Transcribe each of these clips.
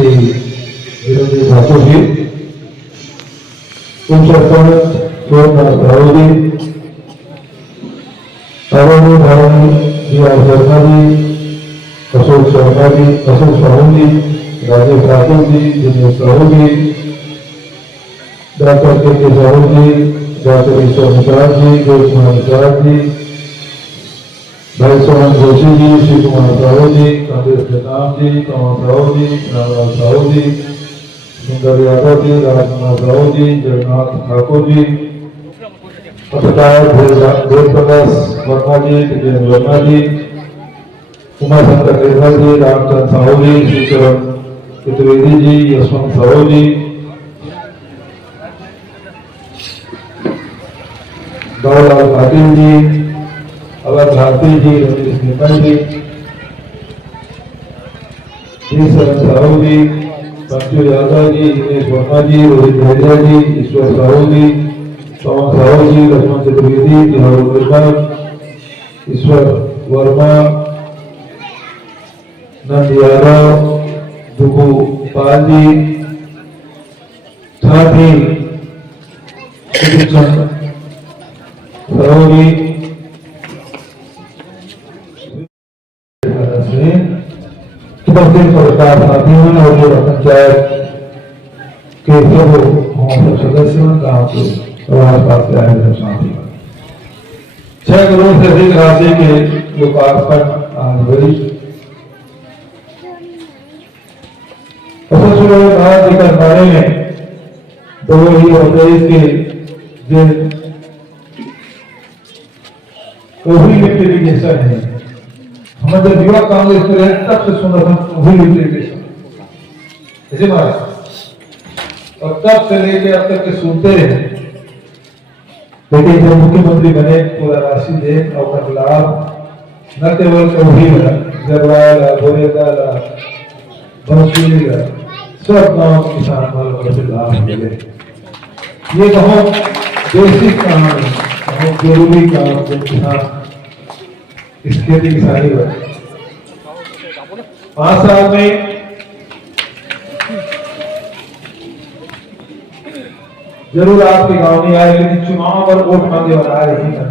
श्री वीरेंद्र ठाकुर जी, उप सरपंच सोमनाथ राव जी, आदरणीय भाई ji R Sharma ji, Ashok Sharma ji, Ashok Sahu ji, Rajesh Thakur ji, Dinesh Sahu ji, doctor K Sahu ji, doctor Ishwar Nishad ji, गोल कुमार निषाद जी, भाई सोहन जोशी जी, शिव कुमार साहू जी, कांग्रेस प्रताप जी, कंवर साहू जी, रामलाल साहू जी, सुंदर यादव जी, राजकुमार साहू जी, जगन्नाथ ठाकुर जी, पत्रकार देव प्रकाश वर्मा जी, विजय वर्मा जी, उमा शंकर केसर जी, रामचंद्र साहू जी, श्रीचरण चतुर्वेदी जी, यशवंत साहू जी, गौरलाल पाटिल जी, अवध भारती जी, रमेश निकल जी, शरण साहू जी, पंचू यादव जी, दिनेश वर्मा जी, रोहित भेड़िया जी, ईश्वर साहू जी, पवन साहू जी, लक्ष्मण चतुर्वेदी, बिहार वर्मा, ईश्वर वर्मा, नंद यादव, दुगु पाल जी, साथ ही साहू जी, सरकार साथियों और जिला पंचायत के सब सदस्यों गांव के पास आए हैं साथी 6 करोड़ से अधिक राशि के लोकार्पण आज हुई। भारत के बारे में दो ही और देश के कोई लिफ्टिफिकेशन है। हमारे जब युवा कांग्रेस में रहे तब से सुन रहा था लिफ्टिफिकेशन ऐसे महाराज और तब से लेके अब तक के सुनते रहे, लेकिन जब मुख्यमंत्री बने पूरा राशि दे और लाभ न केवल कभी जरवाला भोरेदाला बंशीला सब गांव के किसान भाइयों से लाभ मिले। ये बहुत बेसिक काम है, बहुत जरूरी काम है किसान इस खेती किसानी में 5 साल में जरूर आपके गांव में आए, लेकिन चुनाव पर वोट मांगे वाला आए ही नहीं।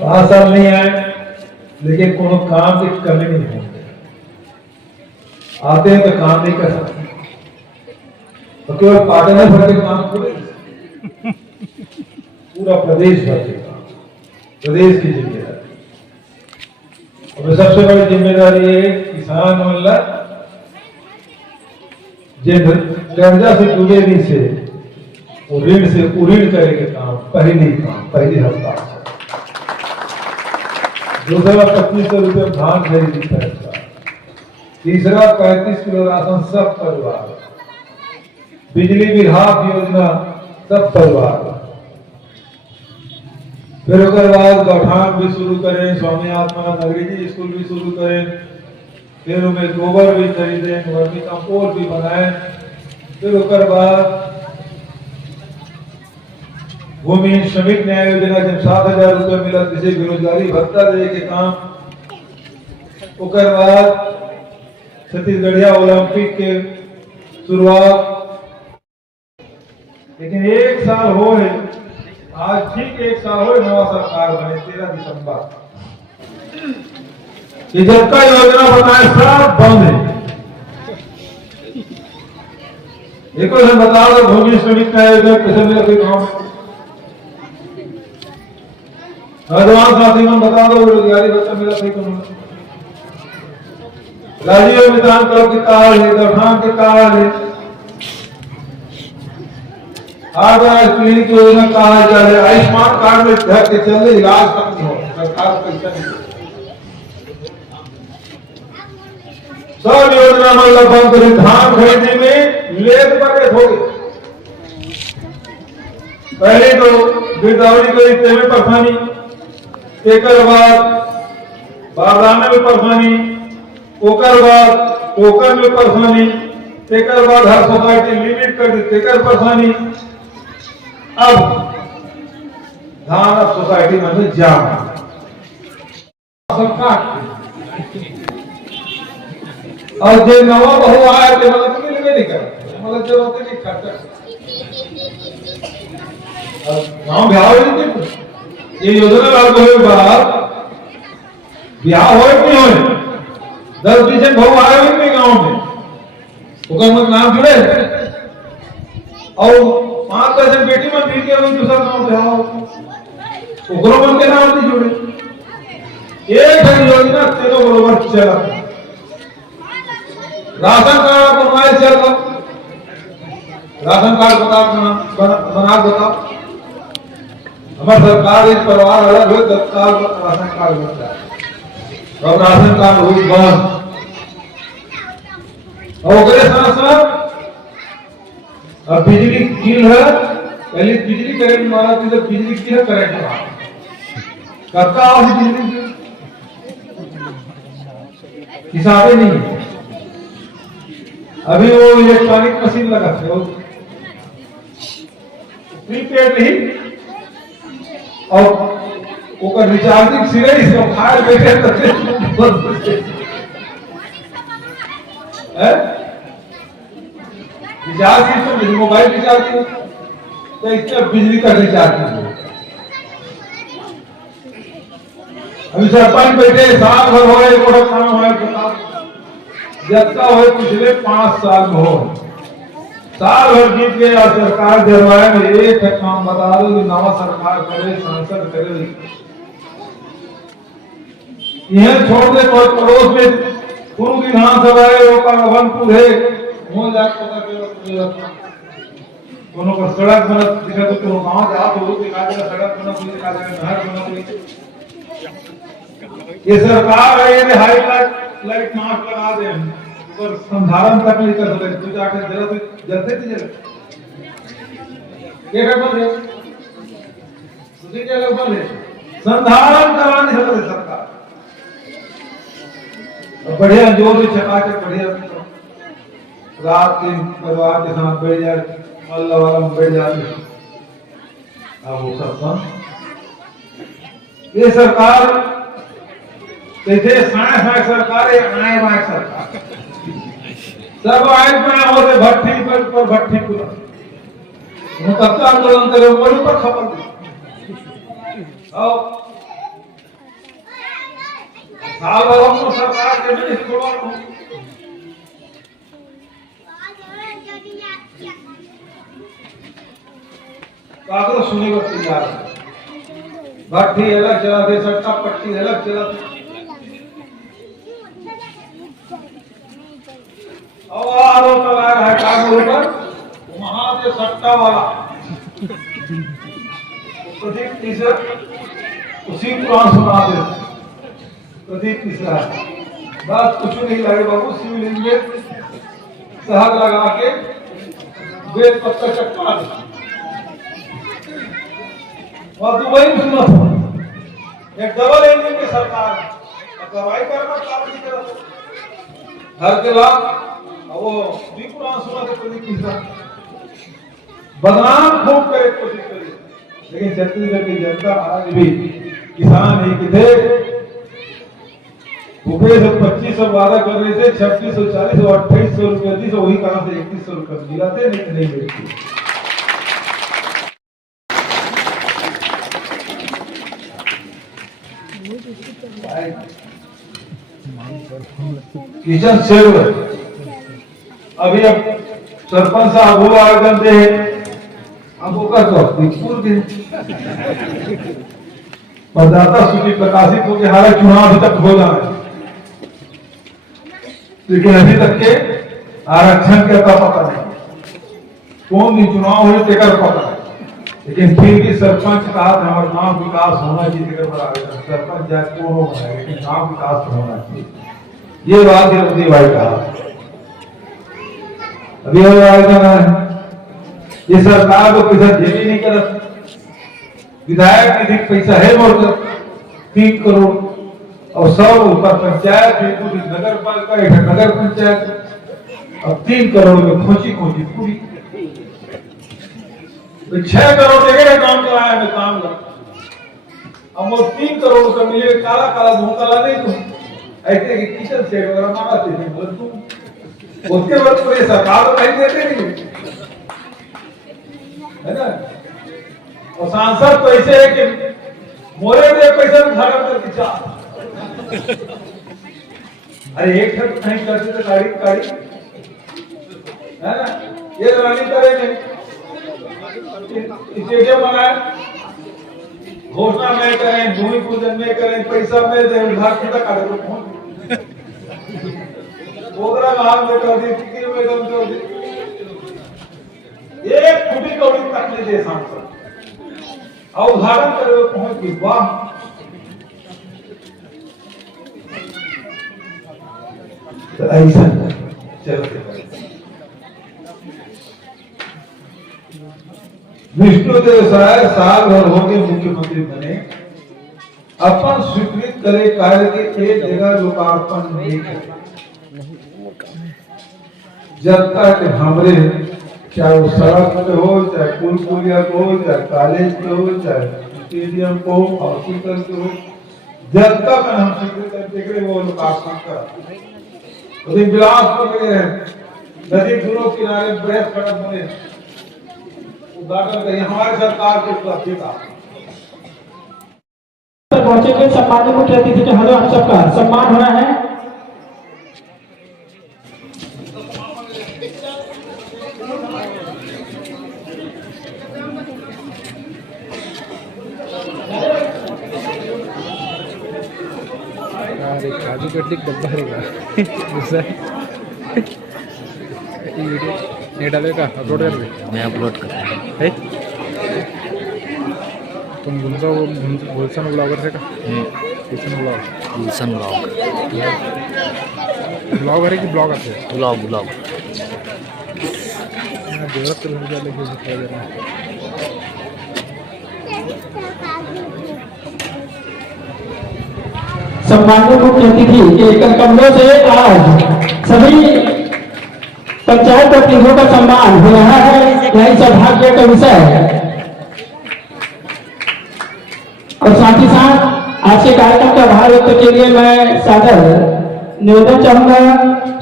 5 साल नहीं आए, लेकिन कोनो काम की कमी नहीं होती। आते हैं तो काम नहीं कर सकते, तो केवल पार्टनर भर के काम थोड़े, पूरा प्रदेश भर के काम, प्रदेश की जिम्मेदारी। और सबसे बड़ी जिम्मेदारी है किसान मतलब कर्जा से जुड़े भी से ऋण से ऋण करेंगे काम, पहली हफ्ता दूसरा 2500 रुपये धान खरीदी पैसा, तीसरा 35 किलो राशन सब परिवार, बिजली बिल हाफ योजना सब परिवार। फिर उसके बाद गौठान भी शुरू करें, स्वामी आत्मानंद अंग्रेजी स्कूल भी शुरू करें, फिर उनमें गोबर भी खरीदें, वर्मी कंपोस्ट भी बनाएं, फिर उसके बाद भूमि श्रमिक न्याय योजना जब 7,000 रुपये मिला, जिसे बेरोजगारी भत्ता दे के काम, उसके बाद छत्तीसगढ़िया ओलंपिक के शुरुआत। लेकिन 1 साल हो है, आज ठीक 1 साल हो नवा सरकार बने 13 दिसंबर, ये जब का योजना बनाए सब बंद है। एक बता दो भूमि श्रमिक न्याय योजना कैसे मिला कोई गाँव में, नौजवान साथी में बता दो बेरोजगारी भत्ता मिला सही को मिला, राजीव मितान क्लब के कार्ड है, गौठान के कार्ड है, क्लिनिक योजना कार्ड है, आयुष्मान कार्ड में घर के चल इलाज तक नहीं हो, सरकार पैसा नहीं, सब योजना मतलब बंद करी। धान खरीदने में लेट बड़े हो गए, पहले तो गिरदावरी के रिश्ते में परेशानी, एक बाद बारदाने में परेशानी, ओकर बाद टोकन में परेशानी, एक बाद हर सोसाइटी लिमिट कर दी, एक परेशानी। अब धान अब सोसाइटी में जाम और जो नवा बहू आया ते मला तुम्ही लेवे नहीं कर मला जरूरत नहीं खर्चा गांव ब्याह नहीं ये योजना लागू हुई बात ब्याह हो नहीं हो 10-20 बहू आए हुए नहीं गांव में उनका मत नाम जुड़े और 5-10 बेटी में मिल के हुई दूसरा गांव ब्याह उग्र मन के नाम नहीं जुड़े एक योजना तेरो बरोबर चला राशन कार्ड बनवाए चल राशन कार्ड बना बताओ हमारे सरकार एक परिवार अलग हो तत्काल राशन कार्ड बनता है और राशन कार्ड हो बंद और साथ साथ अब बिजली बिल है पहले बिजली करंट मारा थी तो बिजली की है करंट मारा कब का बिजली हिसाब नहीं है अभी वो इलेक्ट्रॉनिक मशीन लगा थे वो प्रीपेड नहीं और वो का रिचार्जिंग सिरे इसको खाए बैठे रिचार्ज सिस्टम मोबाइल रिचार्ज तो इसका बिजली का रिचार्ज अभी सरपंच बैठे साल भर हो एक काम हो जब हो पिछले 5 साल में हो साल भर जीत गए और सरकार दरबार में एक काम बता दो कि नवा सरकार करे संसद करे यह छोड़ दे तो पड़ोस में पूर्व विधानसभा है वो का भवनपुर है वो जाके पता करो कोनो पर सड़क बनत दिखा तो कोनो गांव जा तो दिखा दे सड़क बनत दिखा दे नहर बनत ये सरकार है ये हाई लाइट मार्क लगा दे पर संधारण तक नहीं कर सकते तू जाकर जरा तो जलते थे जरा क्या कर बोल रहे तुझे क्या लोग बोल रहे संधारण करा नहीं सकते सरकार बढ़िया जोर से चकाचक बढ़िया रात दिन परिवार के साथ बैठ जाए अल्लाह वाला बैठ जाते अब वो सब ये सरकार जैसे साय सरकार है आए वाय सरकार सब आए में होते भट्टी पर भट्टी पूरा वो तब तक आंदोलन करे वो पर खबर आओ साल भर हम सरकार के नहीं छोड़ा कागज सुने को तैयार भट्टी अलग चला दे सट्टा पट्टी अलग चला और आरोप लगा रहा है कागज पर वहां से सट्टा वाला प्रदीप तीसरा उसी पुराण सुना दे प्रदीप तीसरा बस कुछ नहीं लगे बाबू सिविल इंजीनियर शहद लगा के बेल पत्ता चटका दे और दुबई में सुना एक डबल इंजन की सरकार कार्रवाई करना चालू नहीं करा हर के लाभ वो पुराण सुना के प्रदीप तीसरा बदनाम खूब करे कोशिश करी लेकिन छत्तीसगढ़ की जनता आज भी किसान ही थे भूखे से 2500 वादा कर रहे थे 2640 और 2800 रुपये दी तो वही कहां से 3100 रुपये मिलाते नहीं मिलती किशन शेर अभी अब सरपंच साहब वो आयोजन दे अब वो कर दो के मतदाता सूची प्रकाशित होकर हालांकि चुनाव अभी तक हो जाए लेकिन अभी तक के आरक्षण का पता नहीं कौन दिन चुनाव हो तेकर पता है लेकिन फिर भी सरपंच कहा हमारे गांव विकास होना चाहिए सरपंच जाए कौन होगा लेकिन गांव विकास होना चाहिए ये बात मोदी भाई कहा अभी आयोजन है ये सरकार को पैसा देने नहीं कर विधायक निधि पैसा है मोर 3 करोड़ और सब ऊपर पंचायत पूरी नगर पालिका नगर पंचायत अब 3 करोड़ में खोची पूरी 6 करोड़ देगा काम कराया में काम कर अब वो 3 करोड़ का मिले काला काला धोकाला नहीं तो ऐसे कि किचन सेट वगैरह मांगा थे बोले तुम उसके बाद पूरे सरकार तो कहीं देते नहीं है ना। और सांसद तो ऐसे है कि मोरे में पैसा उठा करके जा। अरे एक शब्द नहीं करते तो गाड़ी है ना, ये रानी करेंगे स्टेडियम बनाए, घोषणा में करें, भूमि पूजन में करें, पैसा में दे, उद्घाटन तक कर दो। ओकरा गांव में कर दी, टिकरी में कर दी, एक फुटी कौड़ी तक नहीं दे सांसद और उदाहरण करे पहुंच गई। वाह, तो ऐसा चलते विष्णुदेव साल भर हो गए मुख्यमंत्री बने, अपन स्वीकृत करे कार्य के एक जगह लोकार्पण नहीं करे। जब तक हमरे चाहे वो सड़क पे हो, चाहे पुल पुलिया को हो, चाहे कॉलेज पे हो, चाहे स्टेडियम को, हॉस्पिटल पे हो, जब तक हम स्वीकृत करते वो लोकार्पण कर। बिलासपुर में नदी दोनों किनारे बृहद सड़क बने, उद्घाटन करिए, हमारी सरकार को उपलब्धि का पहुंचेंगे। सम्मानित मुख्य अतिथि के हाथों हम सबका सम्मान होना है। काजू कतली डब्बा रहेगा दूसरा ये वीडियो नहीं डालेगा, अपलोड कर दे। मैं अपलोड कर है तुम गुलशन ब्लॉगर से का गुलशन ब्लॉगर है कि ब्लॉग आते हैं ब्लॉग जरूरत तो नहीं लेकिन सम्मानित मुख्य अतिथि के कमरों से आज सभी पंचायत प्रतिनिधियों का सम्मान हो रहा है। यही सौभाग्य का विषय है और साथ ही साथ आज के कार्यक्रम का आभार व्यक्त के लिए मैं सादर निवेदन चाहूंगा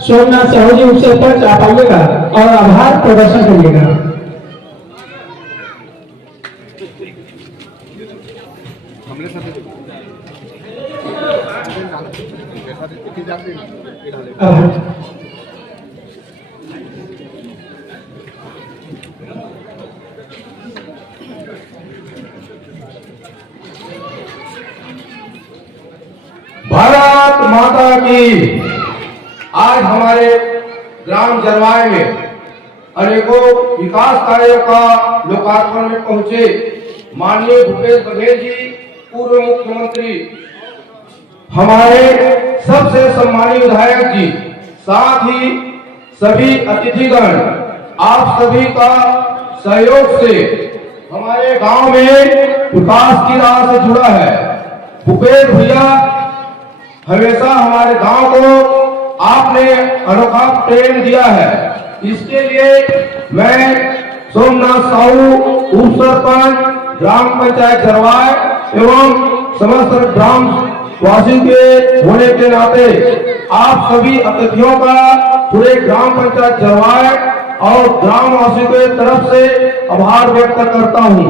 सोमनाथ साहू जी उससे पर आप आइएगा और आभार प्रदर्शन करिएगा। भारत माता की। आज हमारे ग्राम जरवाए में अनेकों विकास कार्यों का लोकार्पण में पहुंचे माननीय भूपेश बघेल जी, पूर्व मुख्यमंत्री, हमारे सबसे सम्मानित विधायक जी, साथ ही सभी अतिथिगण, आप सभी का सहयोग से हमारे गांव में विकास की राह से जुड़ा है। भूपेश भैया हमेशा हमारे गांव को आपने अनोखा प्रेम दिया है, इसके लिए मैं सोमनाथ साहू, उप सरपंच, ग्राम पंचायत जरवाए एवं समस्त ग्राम वासी के होने के नाते आप सभी अतिथियों का पूरे ग्राम पंचायत जरवाए और ग्राम वासियों के तरफ से आभार व्यक्त करता हूं।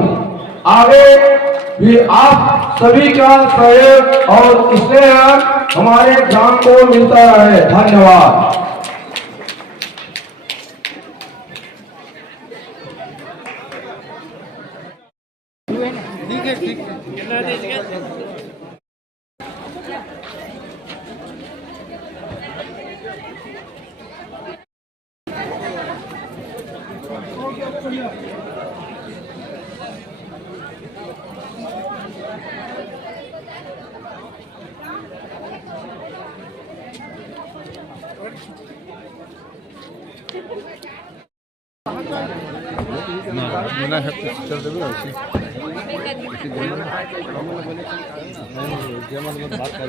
आगे भी आप सभी का सहयोग और स्नेह हमारे ग्राम को मिलता रहे। धन्यवाद। ना है चल देवे ऐसे बात कर